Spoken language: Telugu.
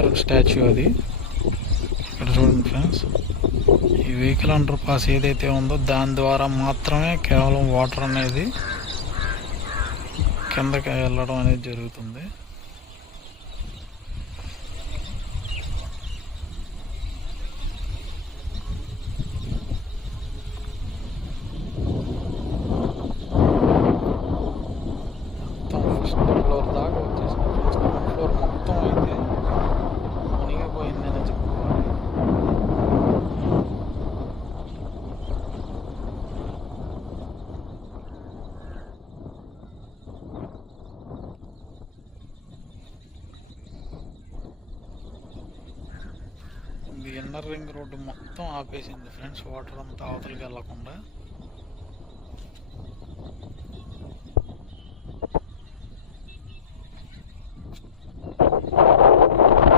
అంబేద్కర్ స్టాచ్యూ అది. ఇక్కడ చూడండి ఫ్రెండ్స్, ఈ వెహికల్ అండర్ పాస్ ఏదైతే ఉందో దాని ద్వారా మాత్రమే కేవలం వాటర్ అనేది కిందకి వెళ్ళడం అనేది జరుగుతుంది. మొత్తం ఫస్ట్ ఫ్లోర్ దాకా వచ్చేసిన ఫ్రెండ్స్. గ్రౌండ్ ఫ్లోర్ మొత్తం అయితే మునిగిపోయిందని చెప్పుకోవాలి. ఇది ఇన్నర్ రింగ్ రోడ్డు మొత్తం ఆపేసింది ఫ్రెండ్స్, వాటర్ అంతా అవతలకి వెళ్ళకుండా.